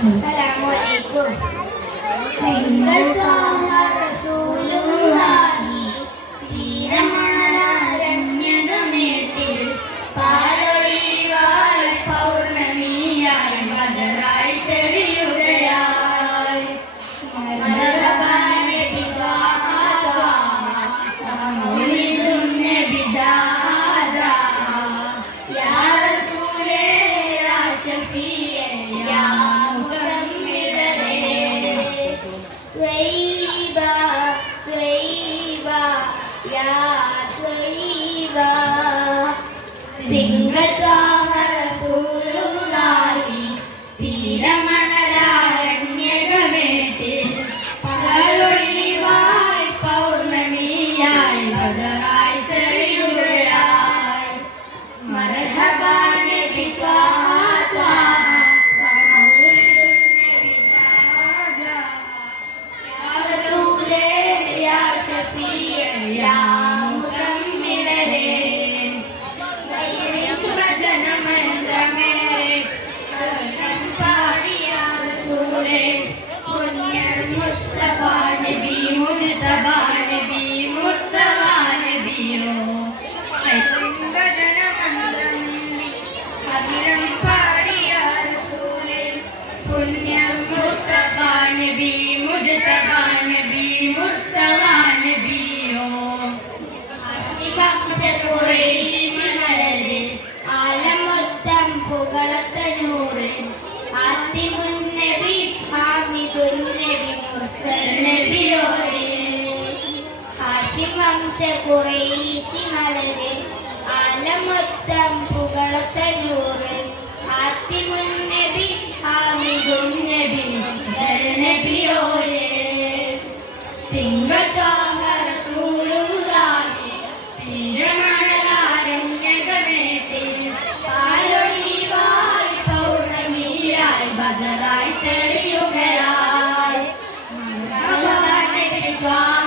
Assalamualaikum. തിങ്കൾ റസൂലുള്ളാഹി തീരമണലാരണ്യകമേട്ടിൽ പാലൊളിവായി പൗർണമിയായി ബദറായി തെളിയുകയായി മർഹബാ നബി ത്വാഹ മൗലിദുൻ നബി ദാദാ യാ റസൂലേ യാ ശഫീഅ യാ ത്വയ്യിബാ ത്വയ്യിബാ യാ ത്വയ്യിബാ തിങ്കൾ ത്വാഹ റസൂലുള്ളാഹി തീരമണലാരണ്യകമേട്ടിൽ പാലൊളിവായി പൗർണമിയായി ബദറായി തെളിയുകയായി മർഹബാ നബി ത്വാഹ ഖുറൈശി മലരെ ആലമൊത്തം പുകളത്ത നൂറ് ഹാത്തിമുൻ നബി ഹാമിദുൻ നബി മുർസൽ നബിയോരെ തിങ്കൾ ത്വാഹ റസൂലുള്ളാഹി തീരമണലാരണ്യകമേട്ടിൽ പാലൊളിവായി പൗർണമിയായി ബദറായി തെളിയുകയായി മർഹബാ നബി ത്വാഹ